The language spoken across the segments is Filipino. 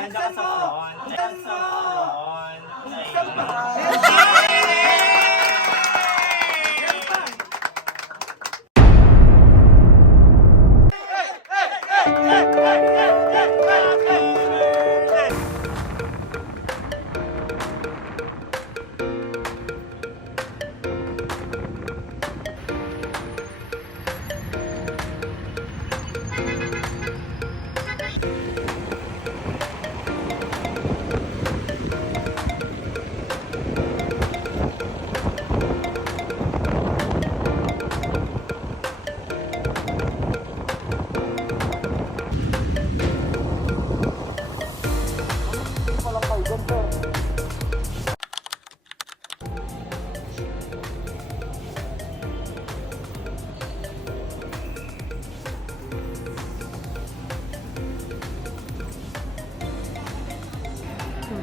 Ayan, daka sa front. Ayan sa front.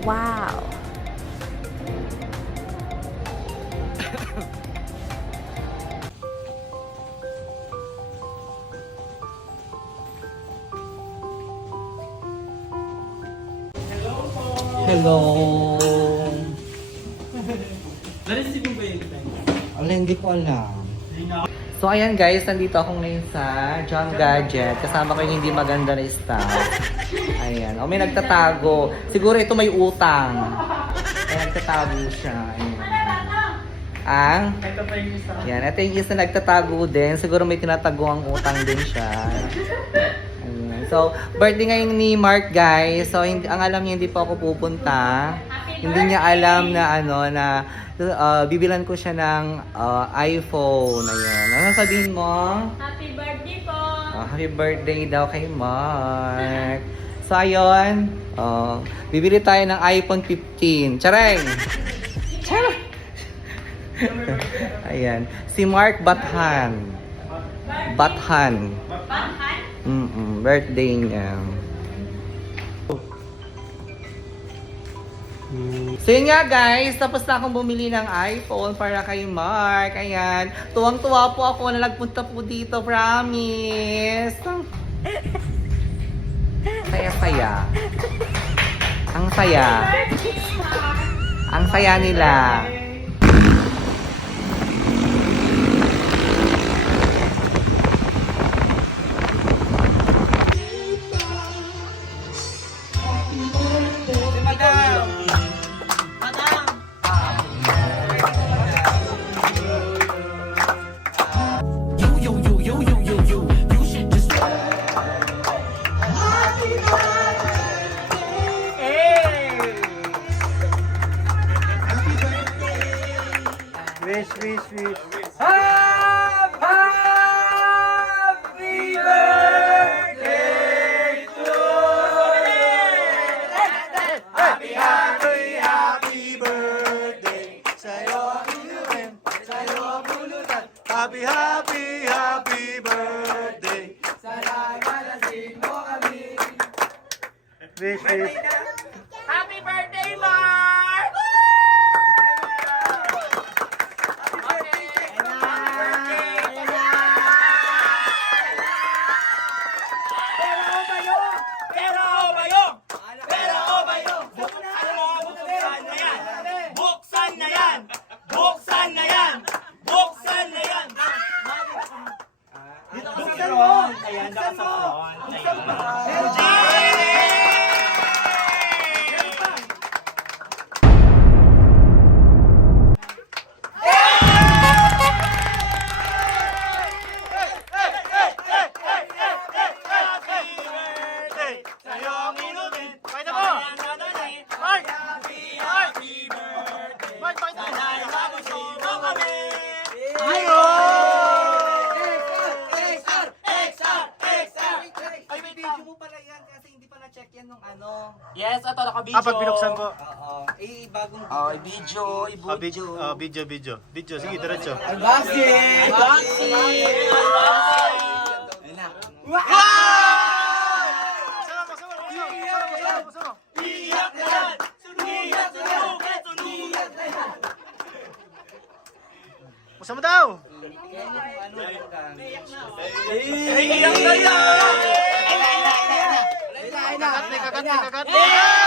Wow! Hello! Dali si Bumba yun. Ala, hindi ko alam. So ayan guys, nandito ako ngayon sa John Gadget. Kasama ko yung hindi maganda na staff. Ayan. O may nagtatago. Siguro ito may utang. Kaya nagtatago siya. Ayan. Ito pa yung isa. Yan. Ito yung isa nagtatago din. Siguro may tinatago ang utang din siya. Ayan. So, birthday ngayon ni Mark guys. So, ang alam niya hindi pa ako pupunta. Hindi niya alam na bibilan ko siya ng iPhone. Ayan. Ano sabihin mo? Happy birthday po! Happy birthday daw kay Mark. So, ayun. Bibili tayo ng iPhone 15. Chareng! Chareng! Ayan. Si Mark Bathan. Bathan. Bathan? Birthday niya. So yun nga guys, tapos na akong bumili ng iPhone para kay Mark. Ayan. Tuwang-tuwa po ako na nagpunta po dito, promise. Saya-saya. Ang saya. Ang saya nila. Wish. Happy birthday to Happy birthday sa'yo ang inumin, sa'yo ang pulutan. Happy birthday. Sana malasing mo kami. Wish. Happy birthday, Mark! Ayan, daka sa front. Yes, ito naka-video. Pag binuksan ko. Oo. Bagong video. Video. Sige, diretso. Unboxing! Iyak na yan! Iyak na yan! Musta mo daw? Iyak na yan! kakat.